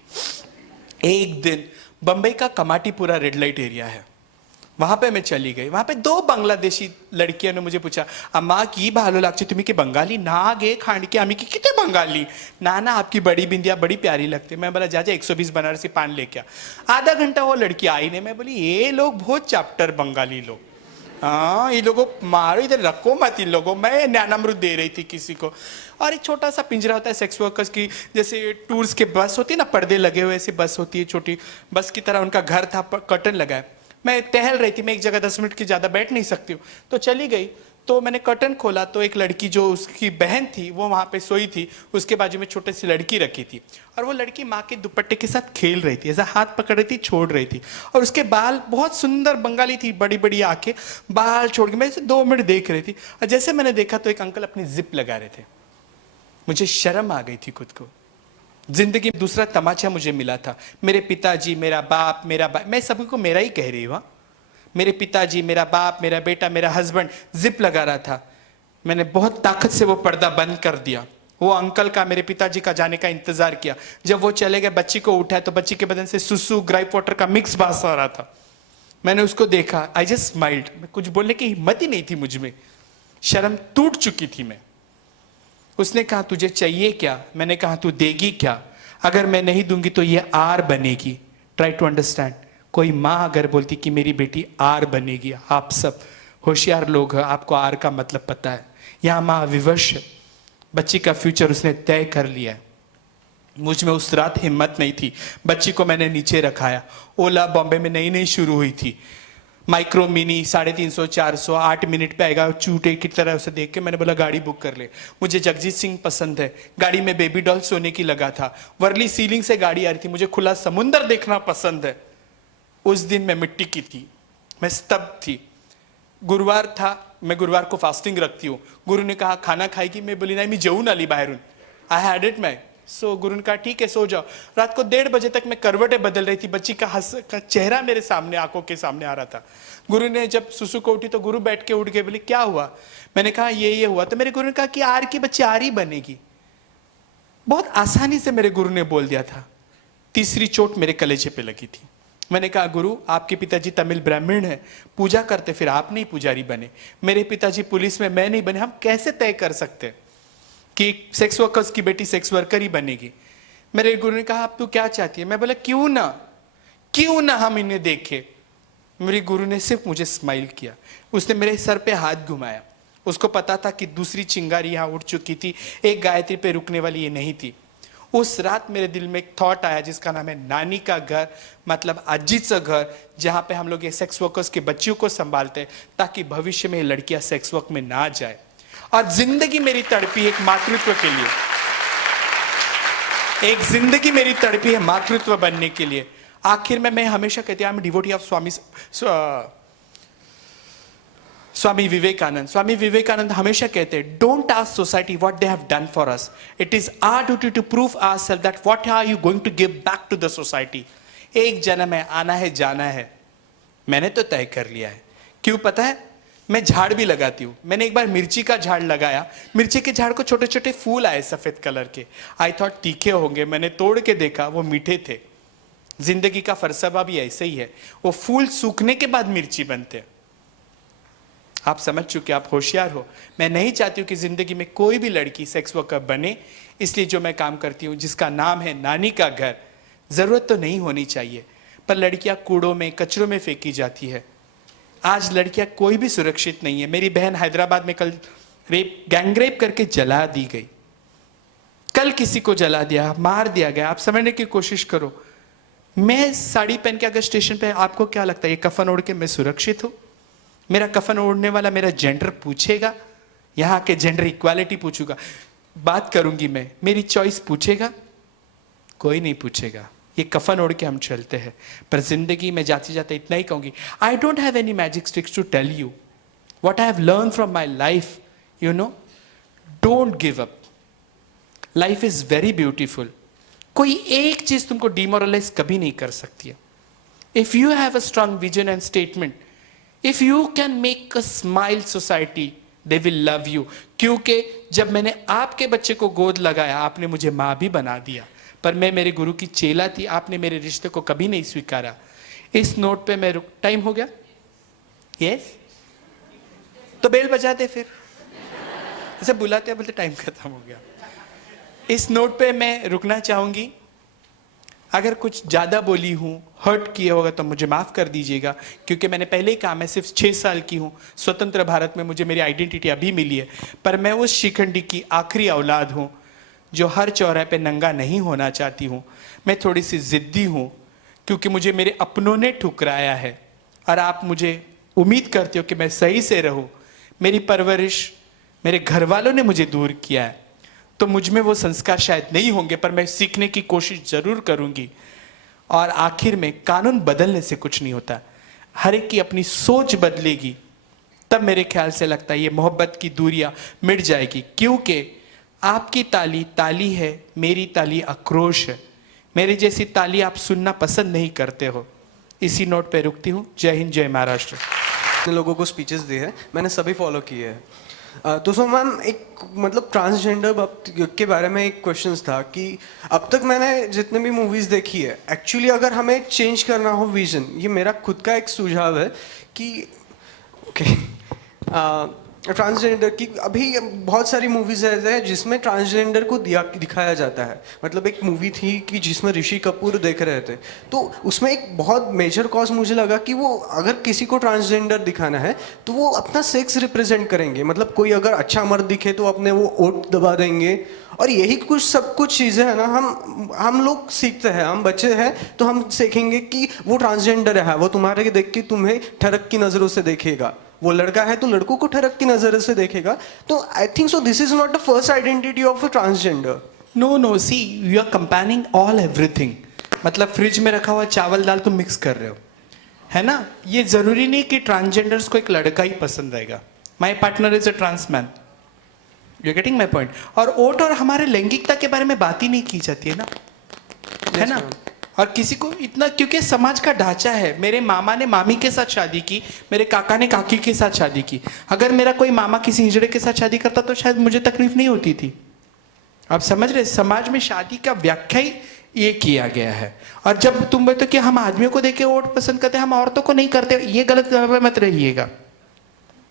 एक दिन बंबई का कमाटीपुरा रेड लाइट एरिया है, वहां पे मैं चली गई। वहां पे 2 बांग्लादेशी लड़कियों ने मुझे पूछा, अम्मा की भालो लागছে तुम्ही की बंगाली ना गे खांड के आम्ही की किती बंगाली ना ना, आपकी बड़ी बिंदिया बड़ी प्यारी लगती। मैं बोला जा 120 बनारसी पान लेके आ। आधा घंटा वो लड़की आई नहीं। मैं बोली ये लोग बहुत चैप्टर बंगाली लोग, हाँ ये लोगों मारो, इधर रखो मत इन लोगों। मैं ज्ञानामृत दे रही थी किसी को, और एक छोटा सा पिंजरा होता है सेक्स वर्कर्स की, जैसे टूर्स के बस होती है ना, पर्दे लगे हुए ऐसी बस होती है, छोटी बस की तरह उनका घर था, कर्टन लगा है। मैं टहल रही थी, मैं एक जगह 10 मिनट की ज़्यादा बैठ नहीं सकती हूँ, तो चली गई। तो मैंने कर्टन खोला तो एक लड़की जो उसकी बहन थी वो वहाँ पे सोई थी, उसके बाजू में छोटी सी लड़की रखी थी, और वो लड़की माँ के दुपट्टे के साथ खेल रही थी, ऐसा हाथ पकड़ रही थी, छोड़ रही थी, और उसके बाल बहुत सुंदर, बंगाली थी, बड़ी बड़ी आंखें, बाल छोड़ के मैं इसे 2 मिनट देख रही थी। और जैसे मैंने देखा तो एक अंकल अपनी जिप लगा रहे थे, मुझे शर्म आ गई थी खुद को। जिंदगी में दूसरा तमाचा मुझे मिला था। मेरे पिताजी, मेरा बाप, मेरा भाई, मैं सभी को मेरा ही कह रही हूँ, मेरे पिताजी, मेरा बाप, मेरा बेटा, मेरा हस्बैंड जिप लगा रहा था। मैंने बहुत ताकत से वो पर्दा बंद कर दिया। वो अंकल का, मेरे पिताजी का जाने का इंतजार किया। जब वो चले गए, बच्ची को उठाया तो बच्ची के बदन से सुसु ग्राइप वाटर का मिक्स बास आ रहा था। मैंने उसको देखा, आई जस्ट स्माइल्ड। कुछ बोलने की हिम्मत ही नहीं थी मुझ में, शर्म टूट चुकी थी मैं। उसने कहा तुझे चाहिए क्या? मैंने कहा तू देगी क्या? अगर मैं नहीं दूंगी तो ये आर बनेगी। Try to understand. कोई माँ अगर बोलती कि मेरी बेटी आर बनेगी, आप सब होशियार लोग हैं, आपको आर का मतलब पता है। यहाँ माँ विवश है, बच्ची का फ्यूचर उसने तय कर लिया है। मुझ में उस रात हिम्मत नहीं थी। बच्ची को मैंने नीचे रखाया। ओला बॉम्बे में नई नई शुरू हुई थी। माइक्रो मिनी 350 400 8 मिनट पे आएगा, चूटे की तरह उसे देख के मैंने बोला गाड़ी बुक कर ले। मुझे जगजीत सिंह पसंद है। गाड़ी में बेबी डॉल सोने की लगा था। वर्ली सीलिंग से गाड़ी आ रही थी। मुझे खुला समुंदर देखना पसंद है। उस दिन मैं मिट्टी की थी, मैं स्तब्ध थी। गुरुवार था, मैं गुरुवार को फास्टिंग रखती हूँ। गुरु ने कहा खाना खाएगी? मैं बोली नहीं, मैं जेऊन आली बाहरून, आई हैड इट मैं। सो गुरु ने कहा ठीक है सो जाओ। रात को 1:30 बजे तक मैं करवटें बदल रही थी। बच्ची का चेहरा मेरे सामने, आंखों के सामने आ रहा था। गुरु ने जब सुसु को उठी तो गुरु बैठ के उठ गए। बोले क्या हुआ? मैंने कहा ये हुआ। तो मेरे गुरु ने कहा कि आर की बच्ची आर ही बनेगी। बहुत आसानी से मेरे गुरु ने बोल दिया था। तीसरी चोट मेरे कलेजे पे लगी थी। मैंने कहा गुरु आपके पिताजी तमिल ब्राह्मण है, पूजा करते, फिर आप नहीं पुजारी बने। मेरे पिताजी पुलिस में, मैं नहीं बने। हम कैसे तय कर सकते कि सेक्स वर्कर्स की बेटी सेक्स वर्कर ही बनेगी? मेरे गुरु ने कहा आप तू क्या चाहती है? मैं बोला क्यों ना हम इन्हें देखें। मेरे गुरु ने सिर्फ मुझे स्माइल किया। उसने मेरे सर पे हाथ घुमाया। उसको पता था कि दूसरी चिंगारी यहाँ उठ चुकी थी, एक गायत्री पे रुकने वाली ये नहीं थी। उस रात मेरे दिल में एक थॉट आया जिसका नाम है नानी का घर, मतलब आजीचं घर, जहाँ पे हम लोग ये सेक्स वर्कर्स के बच्चियों को संभालते हैं ताकि भविष्य में ये लड़कियां सेक्स वर्क में ना जाए। और जिंदगी मेरी तड़पी एक मातृत्व के लिए, एक जिंदगी मेरी तड़पी है मातृत्व बनने के लिए। आखिर में मैं हमेशा कहती हूँ I am devotee of Swami Vivekananda. Swami Vivekananda हमेशा कहते हैं don't ask society what they have done for us, it is our duty to prove ourselves that what are you going to give back to the society. एक जन्म है, आना है जाना है, मैंने तो तय कर लिया है। क्यों पता है? मैं झाड़ भी लगाती हूँ। मैंने एक बार मिर्ची का झाड़ लगाया। मिर्ची के झाड़ को छोटे छोटे फूल आए सफेद कलर के। आई थॉट तीखे होंगे, मैंने तोड़ के देखा वो मीठे थे। जिंदगी का फलसफा भी ऐसे ही है, वो फूल सूखने के बाद मिर्ची बनते हैं। आप समझ चुके, आप होशियार हो। मैं नहीं चाहती हूँ कि जिंदगी में कोई भी लड़की सेक्स वर्कर बने, इसलिए जो मैं काम करती हूँ जिसका नाम है नानी का घर, जरूरत तो नहीं होनी चाहिए पर लड़कियां कूड़ों में कचरों में फेंकी जाती है। आज लड़कियां कोई भी सुरक्षित नहीं है। मेरी बहन हैदराबाद में कल गैंगरेप करके जला दी गई। कल किसी को जला दिया, मार दिया गया। आप समझने की कोशिश करो। मैं साड़ी पहन के अगर स्टेशन पे, आपको क्या लगता है ये कफन ओढ़ के मैं सुरक्षित हूं? मेरा कफन ओढ़ने वाला मेरा जेंडर पूछेगा? यहाँ के जेंडर इक्वालिटी पूछूंगा, बात करूंगी मैं, मेरी चॉइस पूछेगा? कोई नहीं पूछेगा। ये कफन ओढ़ के हम चलते हैं। पर जिंदगी में जाते जाते इतना ही कहूंगी, I don't have any magic sticks to tell you what I have learn from my life. You know, don't give up. Life is very beautiful. कोई एक चीज तुमको डिमोरलाइज कभी नहीं कर सकती है। If you have a strong vision and statement, if you can make a smile society, they will love you. क्योंकि जब मैंने आपके बच्चे को गोद लगाया, आपने मुझे माँ भी बना दिया, पर मैं मेरे गुरु की चेला थी। आपने मेरे रिश्ते को कभी नहीं स्वीकारा। इस नोट पे मैं टाइम हो गया? यस, तो बेल बजाते, फिर ऐसे बुलाते बोलते टाइम खत्म हो गया। इस नोट पे मैं रुकना चाहूंगी। अगर कुछ ज़्यादा बोली हूँ, हर्ट किया होगा तो मुझे माफ़ कर दीजिएगा, क्योंकि मैंने पहले ही कहा मैं सिर्फ 6 साल की हूँ। स्वतंत्र भारत में मुझे मेरी आइडेंटिटी अभी मिली है, पर मैं उस शिखंडी की आखिरी औलाद हूँ जो हर चौराहे पे नंगा नहीं होना चाहती हूँ। मैं थोड़ी सी ज़िद्दी हूँ क्योंकि मुझे मेरे अपनों ने ठुकराया है और आप मुझे उम्मीद करते हो कि मैं सही से रहूँ। मेरी परवरिश मेरे घर वालों ने मुझे दूर किया है, तो मुझ में वो संस्कार शायद नहीं होंगे, पर मैं सीखने की कोशिश जरूर करूंगी। और आखिर में कानून बदलने से कुछ नहीं होता, हर एक की अपनी सोच बदलेगी, तब मेरे ख्याल से लगता है ये मोहब्बत की दूरियां मिट जाएगी। क्योंकि आपकी ताली ताली है, मेरी ताली आक्रोश है। मेरी जैसी ताली आप सुनना पसंद नहीं करते हो। इसी नोट पे रुकती हूँ। जय हिंद, जय महाराष्ट्र। लोगों को स्पीचेस दी है, मैंने सभी फॉलो किए हैं। तो सो मैम, एक मतलब ट्रांसजेंडर के बारे में एक क्वेश्चन था कि अब तक मैंने जितने भी मूवीज़ देखी है, एक्चुअली अगर हमें चेंज करना हो विजन, ये मेरा खुद का एक सुझाव है कि ओके, ट्रांसजेंडर की अभी बहुत सारी मूवीज हैं जिसमें ट्रांसजेंडर को दिखाया जाता है। मतलब एक मूवी थी कि जिसमें ऋषि कपूर देख रहे थे, तो उसमें एक बहुत मेजर कॉज मुझे लगा कि वो अगर किसी को ट्रांसजेंडर दिखाना है तो वो अपना सेक्स रिप्रेजेंट करेंगे। मतलब कोई अगर अच्छा मर्द दिखे तो अपने वो ओट दबा देंगे, और यही कुछ सब कुछ चीज़ें हैं ना, हम लोग सीखते हैं, हम बच्चे हैं तो हम सीखेंगे कि वो ट्रांसजेंडर है, वो तुम्हारे देख के तुम्हें ठरक की नज़रों से देखेगा, वो लड़का है तो लड़कों को ठरक की नज़र से देखेगा। तो I think so this is not the first identity of a transgender. No see you are comparing all everything. मतलब फ्रिज में रखा हुआ चावल दाल तुम मिक्स कर रहे हो, है ना। ये जरूरी नहीं कि ट्रांसजेंडर्स को एक लड़का ही पसंद रहेगा। My partner is a trans man, you getting my point. और ओट और हमारे लैंगिकता के बारे में बात ही नहीं की जाती है ना, है ना। और किसी को इतना, क्योंकि समाज का ढांचा है। मेरे मामा ने मामी के साथ शादी की, मेरे काका ने काकी के साथ शादी की। अगर मेरा कोई मामा किसी हिजड़े के साथ शादी करता तो शायद मुझे तकलीफ नहीं होती थी। आप समझ रहे, समाज में शादी का व्याख्या ही ये किया गया है। और जब तुम बोलते कि हम आदमियों को देख के वोट पसंद करते हैं, हम औरतों को नहीं करते, ये गलत मत रहिएगा,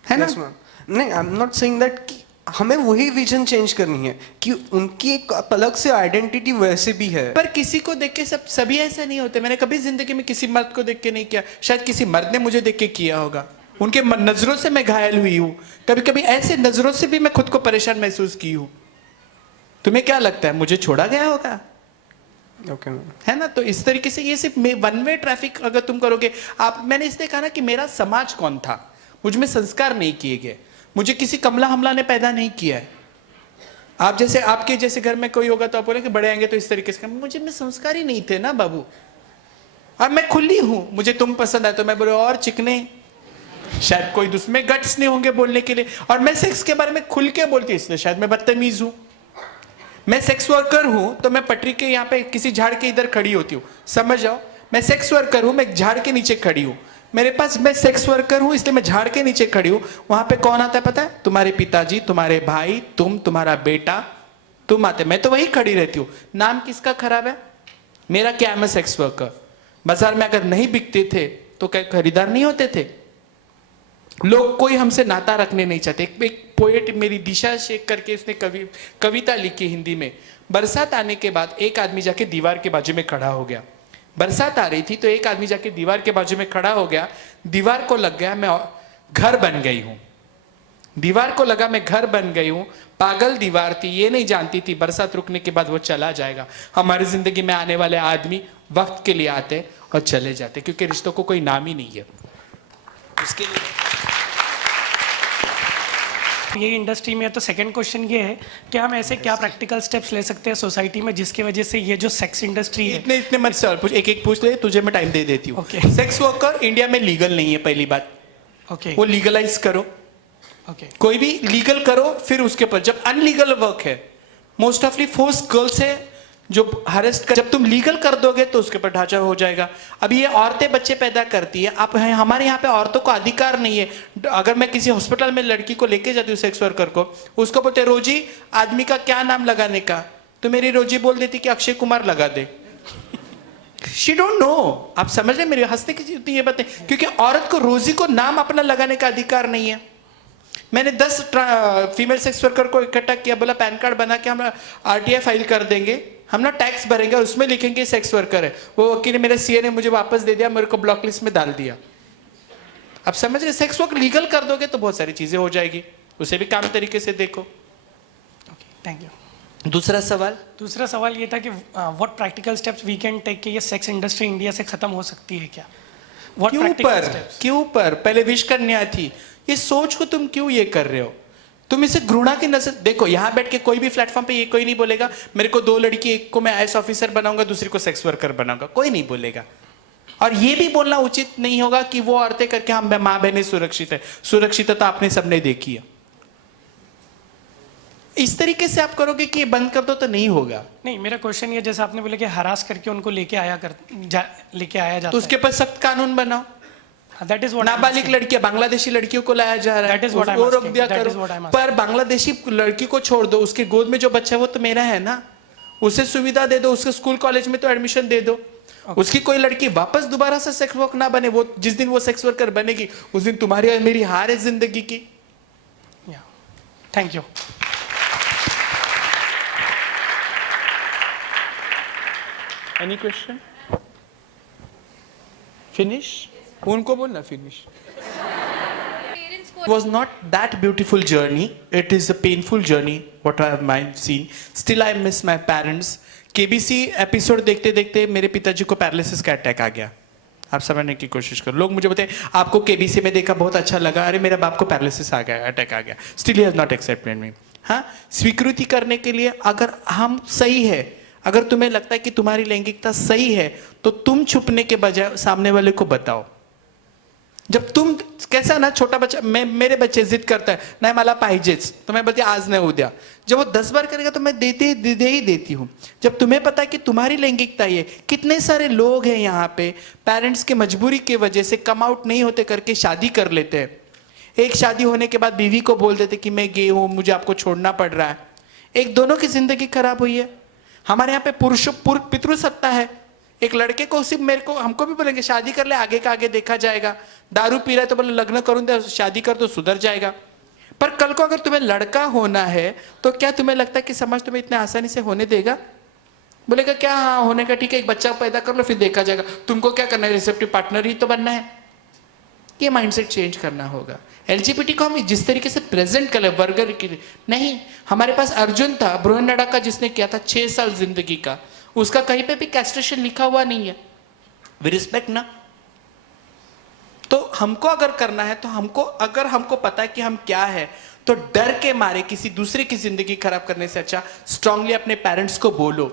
है ना। नहीं, आई एम नॉट सेइंग दैट हमें वही विजन चेंज करनी है कि उनकी एक अलग से आइडेंटिटी वैसे भी है। पर किसी को देख के सभी ऐसे नहीं होते। मैंने कभी जिंदगी में किसी मर्द को देख के नहीं किया, शायद किसी मर्द ने मुझे देख के किया होगा। उनके नजरों से मैं घायल हुई हूं, कभी कभी ऐसे नजरों से भी मैं खुद को परेशान महसूस की हूं। तुम्हें क्या लगता है मुझे छोड़ा गया होगा? ओके, है ना। तो इस तरीके से ये सिर्फ वन वे ट्रैफिक अगर तुम करोगे आप। मैंने इसलिए कहा ना कि मेरा समाज कौन था, मुझ में संस्कार नहीं किए गए, मुझे किसी कमला हमला ने पैदा नहीं किया है। आप जैसे, आपके जैसे घर में कोई होगा तो आप बोलेंगे बड़े आएंगे तो इस तरीके से, मुझे में संस्कार ही नहीं थे ना बाबू। अब मैं खुली हूं, मुझे तुम पसंद आए तो मैं बोले और चिकने, शायद कोई दूसरे गट्स नहीं होंगे बोलने के लिए। और मैं सेक्स के बारे में खुल के बोलती, इसलिए शायद मैं बदतमीज हूं। मैं सेक्स वर्कर हूं तो मैं पटरी के यहाँ पे किसी झाड़ के इधर खड़ी होती हूँ, समझ जाओ। मैं सेक्स वर्कर हूं, मैं एक झाड़ के नीचे खड़ी हूं। मेरे पास, मैं सेक्स वर्कर हूं इसलिए मैं झाड़ के नीचे खड़ी हूं। वहां पे कौन आता है पता है? तुम्हारे पिताजी, तुम्हारे भाई, तुम, तुम्हारा बेटा, तुम आते। मैं तो वही खड़ी रहती हूँ। नाम किसका खराब है? मेरा क्या है? मैं सेक्स वर्कर। बाजार में अगर नहीं बिकते थे तो क्या खरीदार नहीं होते थे? लोग कोई हमसे नाता रखने नहीं चाहते। एक पोएट, मेरी दिशा शेख करके, उसने कविता लिखी हिंदी में। बरसात आने के बाद एक आदमी जाके दीवार के बाजू में खड़ा हो गया। बरसात आ रही थी तो एक आदमी जाके दीवार के बाजू में खड़ा हो गया। दीवार को लग गया मैं घर बन गई हूं। दीवार को लगा मैं घर बन गई हूं। पागल दीवार थी, ये नहीं जानती थी बरसात रुकने के बाद वो चला जाएगा। हमारी जिंदगी में आने वाले आदमी वक्त के लिए आते और चले जाते, क्योंकि रिश्तों को कोई नाम ही नहीं है उसके लिए। ये इंडस्ट्री में है। तो सेकंड क्वेश्चन ये है कि हम ऐसे क्या प्रैक्टिकल स्टेप्स ले सकते हैं सोसाइटी में जिसकी वजह से ये जो सेक्स इंडस्ट्री है। इतने मत सवाल पूछ, एक एक पूछ ले, तुझे मैं टाइम दे देती हूँ। Okay. सेक्स वर्कर इंडिया में लीगल नहीं है, पहली बात। ओके, वो लीगलाइज करो। ओके, कोई भी लीगल करो, फिर उसके ऊपर। जब अनलीगल वर्क है, मोस्ट ऑफली फोर्स गर्ल्स है जो हरेस्ट कर, जब तुम लीगल कर दोगे तो उसके ऊपर ढांचा हो जाएगा। अभी ये औरतें बच्चे पैदा करती है, आप हमारे यहाँ पे औरतों को अधिकार नहीं है। अगर मैं किसी हॉस्पिटल में लड़की को लेके जाती हूँ सेक्स वर्कर को, उसको बोलते रोजी आदमी का क्या नाम लगाने का, तो मेरी रोजी बोल देती कि अक्षय कुमार लगा दे। She don't know. आप समझ रहे मेरे हंसने की ये बातें, क्योंकि औरत को रोजी को नाम अपना लगाने का अधिकार नहीं है। मैंने 10 फीमेल सेक्स वर्कर को इकट्ठा किया, बोला पैन कार्ड बना के हम RTI फाइल कर देंगे, हम ना टैक्स भरेंगे और उसमें लिखेंगे सेक्स वर्कर है। वो वकील, मेरे CA ने मुझे वापस दे दिया, मेरे को ब्लॉक लिस्ट में डाल दिया। अब समझ रहे, सेक्स वर्क लीगल कर दोगे तो बहुत सारी चीजें हो जाएगी, उसे भी काम तरीके से देखो। Okay, thank you. दूसरा सवाल ये था कि what practical steps we can take कि ये सेक्स इंडस्ट्री इंडिया से खत्म हो सकती है क्या? क्यों पर पहले विश करनी आई थी। ये सोच को तुम क्यों ये कर रहे हो? तुम इसे घृणा की नजर देखो। यहां बैठ के कोई भी प्लेटफॉर्म पे ये कोई नहीं बोलेगा मेरे को 2 लड़की, एक को मैं IAS ऑफिसर बनाऊंगा, दूसरी को सेक्स वर्कर बनाऊंगा, कोई नहीं बोलेगा। और ये भी बोलना उचित नहीं होगा कि वो औरतें करके हम माँ बहनें सुरक्षित है। सुरक्षितता आपने सबने देखी है। इस तरीके से आप करोगे कि ये बंद कर दो तो नहीं होगा। नहीं, मेरा क्वेश्चन ये, जैसे आपने बोला कि हरास करके उनको लेके आया जाता तो उसके ऊपर सख्त कानून बनाओ। दैट इज व्हाट नाबालिग लड़कियां, बांग्लादेशी लड़कियों को लाया जा रहा है, वो रोक दिया करो। पर बांग्लादेशी लड़की को छोड़ दो, उसके गोद में जो बच्चा है वो तो मेरा है ना, उसे सुविधा दे दो, उसके स्कूल कॉलेज में तो एडमिशन दे दो। उसकी कोई लड़की वापस दोबारा से सेक्स वर्क ना बने। वो जिस दिन वो सेक्स वर्कर बनेगी उस दिन तुम्हारी और मेरी हार है जिंदगी की। Thank you. Any question? Finish? उनको बोलना finish. Was not that beautiful journey. It is a painful journey. What I have seen. Still, I miss my parents. KBC episode देखते देखते मेरे पिताजी को पैरालिसिस का अटैक आ गया। आप समझने की कोशिश करो। लोग मुझे बताए आपको केबीसी में देखा बहुत अच्छा लगा, अरे मेरे बाप को पैरालिसिस आ गया, अटैक आ गया। Still he has not accepted मी। हाँ, स्वीकृति करने के लिए अगर हम सही है, अगर तुम्हें लगता है कि तुम्हारी लैंगिकता सही है, तो तुम छुपने के बजाय सामने वाले को बताओ। जब तुम कैसा ना, छोटा बच्चा, मेरे बच्चे जिद करता है नाही मला पाहिजेच, तो मैं बोलती आज नहीं उद्या। जब वो 10 बार करेगा तो मैं दे ही देती हूँ। जब तुम्हें पता है कि तुम्हारी लैंगिकता ये, कितने सारे लोग हैं यहाँ पे पेरेंट्स के मजबूरी की वजह से कम आउट नहीं होते करके शादी कर लेते हैं। एक शादी होने के बाद बीवी को बोल देते कि मैं गे हूँ, मुझे आपको छोड़ना पड़ रहा है। एक दोनों की जिंदगी खराब हुई है। हमारे यहाँ पे पितृसत्ता है। एक लड़के को सिर्फ मेरे को, हमको भी बोलेंगे शादी कर ले, आगे का आगे देखा जाएगा। दारू पी रहा है तो बोले लग्न करूँ दे, शादी कर तो सुधर जाएगा। पर कल को अगर तुम्हें लड़का होना है तो क्या तुम्हें लगता है कि समाज तुम्हें इतने आसानी से होने देगा? बोलेगा क्या हाँ होने का ठीक है, एक बच्चा पैदा कर लो फिर देखा जाएगा, तुमको क्या करना है, रिसेप्टिव पार्टनर ही तो बनना है। ये माइंडसेट चेंज करना होगा। एलजीबीटी को हम जिस तरीके से प्रेजेंट कर वर्ग के लिए नहीं, हमारे पास अर्जुन था बृहन्नड़ा का, जिसने किया था 6 साल जिंदगी का, उसका कहीं पे भी कैस्ट्रेशन लिखा हुआ नहीं है। वी रिस्पेक्ट ना। तो हमको अगर करना है तो अगर हमको पता है कि हम क्या है, तो डर के मारे किसी दूसरे की जिंदगी खराब करने से अच्छा स्ट्रांगली अपने पेरेंट्स को बोलो।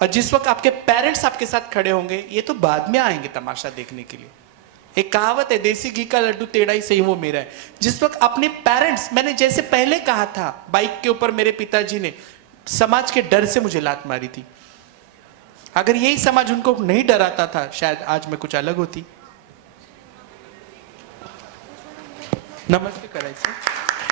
और जिस वक्त आपके पेरेंट्स आपके साथ खड़े होंगे, ये तो बाद में आएंगे तमाशा देखने के लिए। एक कहावत है, देसी घी का लड्डू टेढ़ा ही सही वो मेरा है। जिस वक्त अपने पेरेंट्स, मैंने जैसे पहले कहा था, बाइक के ऊपर मेरे पिताजी ने समाज के डर से मुझे लात मारी थी। अगर यही समाज उनको नहीं डराता था, शायद आज मैं कुछ अलग होती। नमस्ते करायचं।